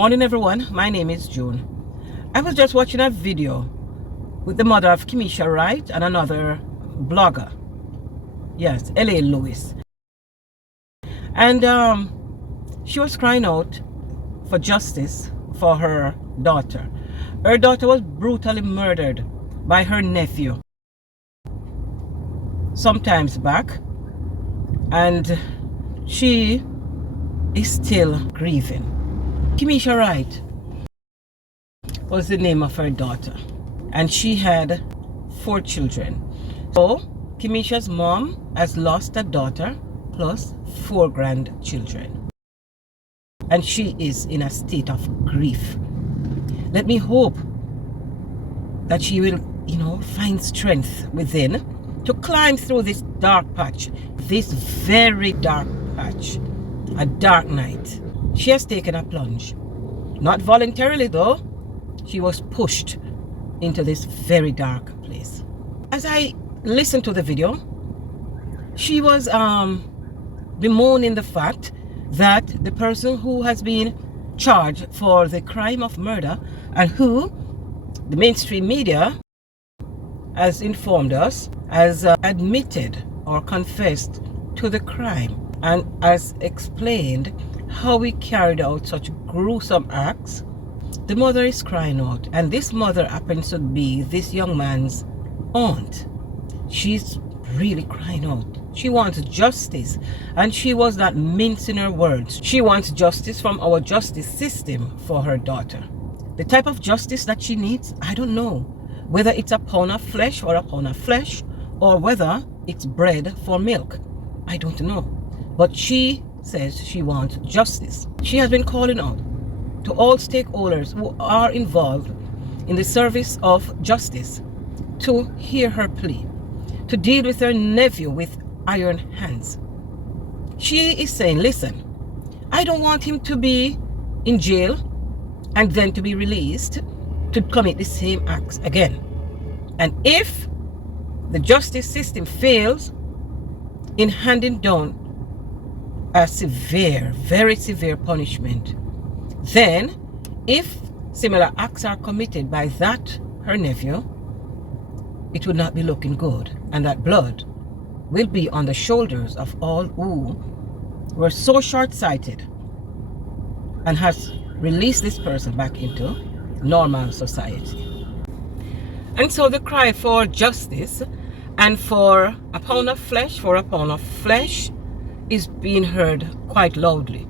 Morning everyone, my name is June. I was just watching a video with the mother of Kimesha, Wright, and another blogger. Yes, L.A. Lewis. And she was crying out for justice for her daughter. Her daughter was brutally murdered by her nephew sometimes back, and she is still grieving. Kimesha Wright was the name of her daughter, and she had 4 children. So Kimesha's mom has lost a daughter plus 4 grandchildren, and she is in a state of grief. Let me hope that she will, find strength within to climb through this dark patch, this very dark patch, a dark night. She has taken a plunge. Not voluntarily though. She was pushed into this very dark place. As I listened to the video, she was bemoaning the fact that the person who has been charged for the crime of murder, and who the mainstream media has informed us has admitted or confessed to the crime, and has explained how he carried out such gruesome acts. The mother is crying out, and this mother happens to be this young man's aunt. She's really crying out. She wants justice, and she was not mincing her words. She wants justice from our justice system for her daughter. The type of justice that she needs, I don't know. Whether it's a pound of flesh or a pound of flesh, or whether it's bread for milk, I don't know. But she says she wants justice. She has been calling out to all stakeholders who are involved in the service of justice to hear her plea, to deal with her nephew with iron hands. She is saying, listen, I don't want him to be in jail and then to be released to commit the same acts again. And if the justice system fails in handing down a severe, very severe punishment, then if similar acts are committed by her nephew, it will not be looking good, and that blood will be on the shoulders of all who were so short-sighted and has released this person back into normal society. And so the cry for justice and for a pound of flesh is being heard quite loudly.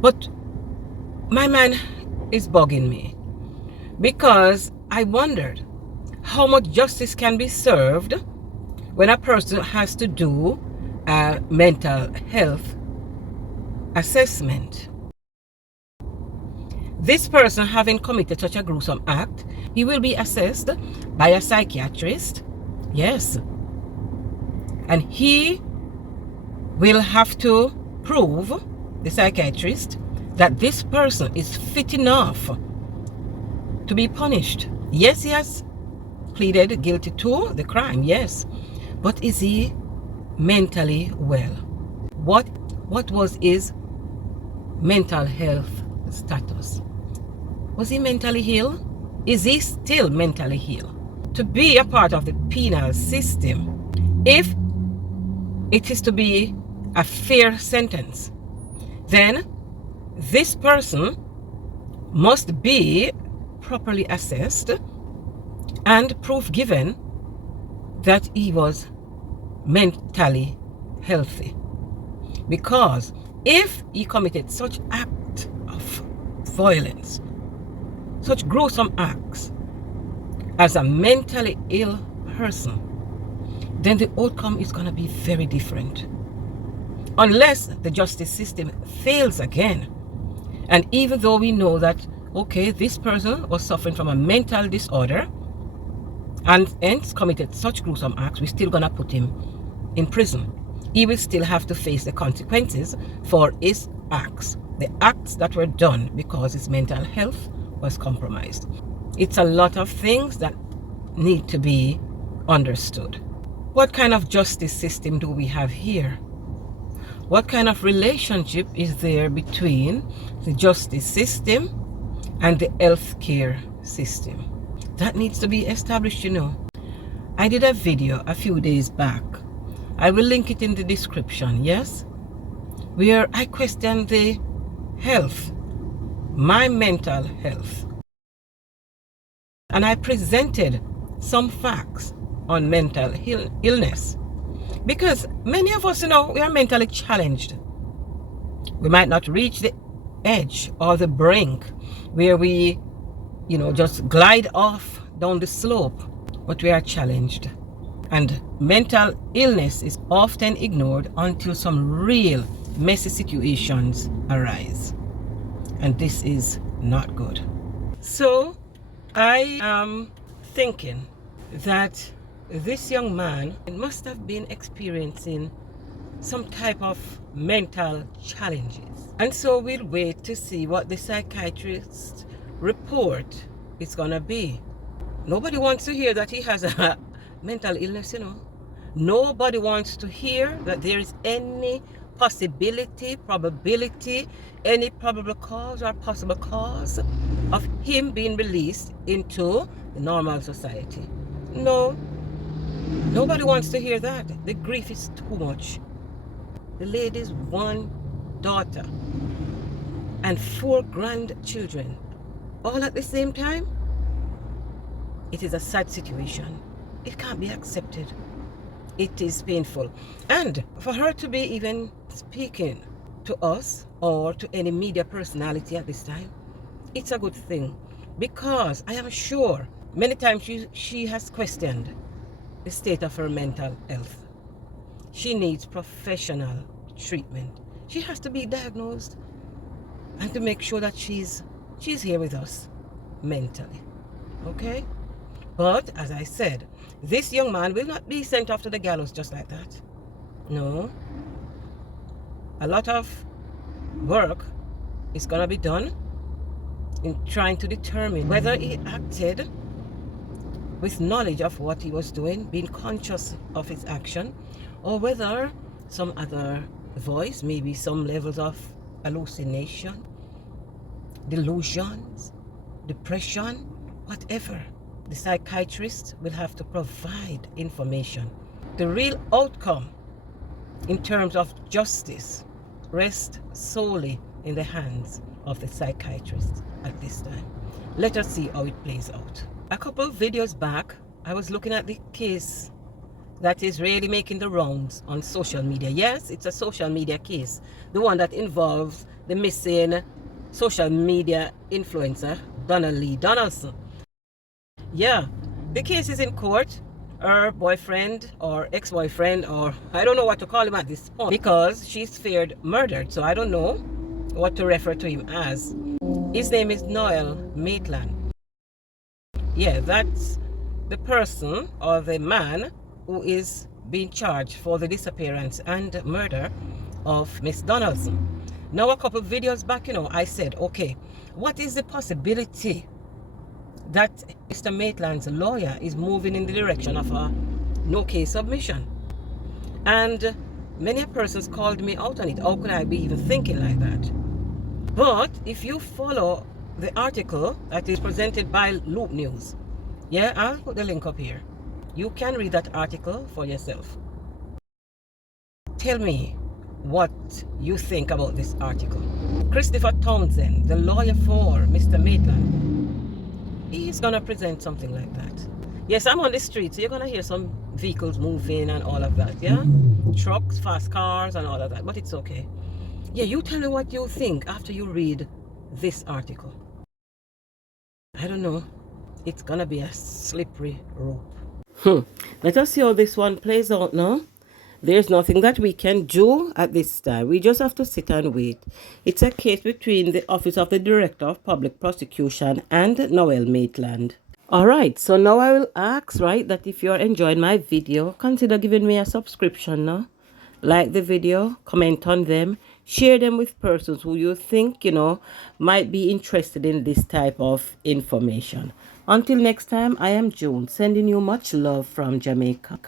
But my mind is bugging me, because I wondered how much justice can be served when a person has to do a mental health assessment. This person, having committed such a gruesome act, he will be assessed by a psychiatrist, yes, and he will have to prove, the psychiatrist, that this person is fit enough to be punished. Yes, he has pleaded guilty to the crime, yes, but is he mentally well? What was his mental health status? Was he mentally healed? Is he still mentally healed? To be a part of the penal system, if it is to be a fair sentence, then this person must be properly assessed and proof given that he was mentally healthy. Because if he committed such act of violence, such gruesome acts as a mentally ill person, then the outcome is going to be very different. Unless the justice system fails again. And even though we know that, okay, this person was suffering from a mental disorder and hence committed such gruesome acts, we're still going to put him in prison. He will still have to face the consequences for his acts, the acts that were done because his mental health was compromised. It's a lot of things that need to be understood. What kind of justice system do we have here? What kind of relationship is there between the justice system and the healthcare system? That needs to be established, you know. I did a video a few days back. I will link it in the description, yes? Where I questioned the health, my mental health. And I presented some facts on mental illness. Because many of us, you know, we are mentally challenged. We might not reach the edge or the brink where we, you know, just glide off down the slope, but we are challenged. And mental illness is often ignored until some real messy situations arise. And this is not good. So I am thinking that this young man must have been experiencing some type of mental challenges. And so we'll wait to see what the psychiatrist's report is gonna be. Nobody wants to hear that he has a mental illness, you know. Nobody wants to hear that there is any possibility, probability, any probable cause or possible cause of him being released into the normal society. No, nobody wants to hear that. The grief is too much. The lady's one daughter and 4 grandchildren, all at the same time. It is a sad situation. It can't be accepted. It is painful. And for her to be even speaking to us or to any media personality at this time, it's a good thing, because I am sure many times she has questioned the state of her mental health. She needs professional treatment. She has to be diagnosed and to make sure that she's here with us mentally. Okay? But as I said, this young man will not be sent off to the gallows just like that. No. A lot of work is going to be done in trying to determine whether he acted with knowledge of what he was doing, being conscious of his action, or whether some other voice, maybe some levels of hallucination, delusions, depression, whatever. The psychiatrist will have to provide information. The real outcome in terms of justice rests solely in the hands of the psychiatrist at this time. Let us see how it plays out. A couple of videos back, I was looking at the case that is really making the rounds on social media. Yes, it's a social media case. The one that involves the missing social media influencer, Donna Lee Donaldson. Yeah, the case is in court. Her boyfriend or ex-boyfriend, or I don't know what to call him at this point, because she's feared murdered. So I don't know what to refer to him as. His name is Noel Maitland. Yeah, that's the person or the man who is being charged for the disappearance and murder of Miss Donalson. Now, a couple of videos back, you know, I said, okay, what is the possibility that Mr. Maitland's lawyer is moving in the direction of a no-case submission? And many persons called me out on it. How could I be even thinking like that? But if you follow the article that is presented by Loop News, yeah, I'll put the link up here. You can read that article for yourself. Tell me what you think about this article. Christopher Townsend, the lawyer for Mr. Maitland, he's gonna present something like that. Yes, I'm on the street, so you're gonna hear some vehicles moving and all of that, yeah? Trucks, fast cars and all of that, but it's okay. Yeah, you tell me what you think after you read this article. I don't know. It's gonna be a slippery rope. Let us see how this one plays out now. There's nothing that we can do at this time. We just have to sit and wait. It's a case between the Office of the Director of Public Prosecution and Noel Maitland. Alright, so now I will ask, right, that if you're enjoying my video, consider giving me a subscription now. Like the video, comment on them, share them with persons who you think, you know, might be interested in this type of information. Until next time, I am June, sending you much love from Jamaica.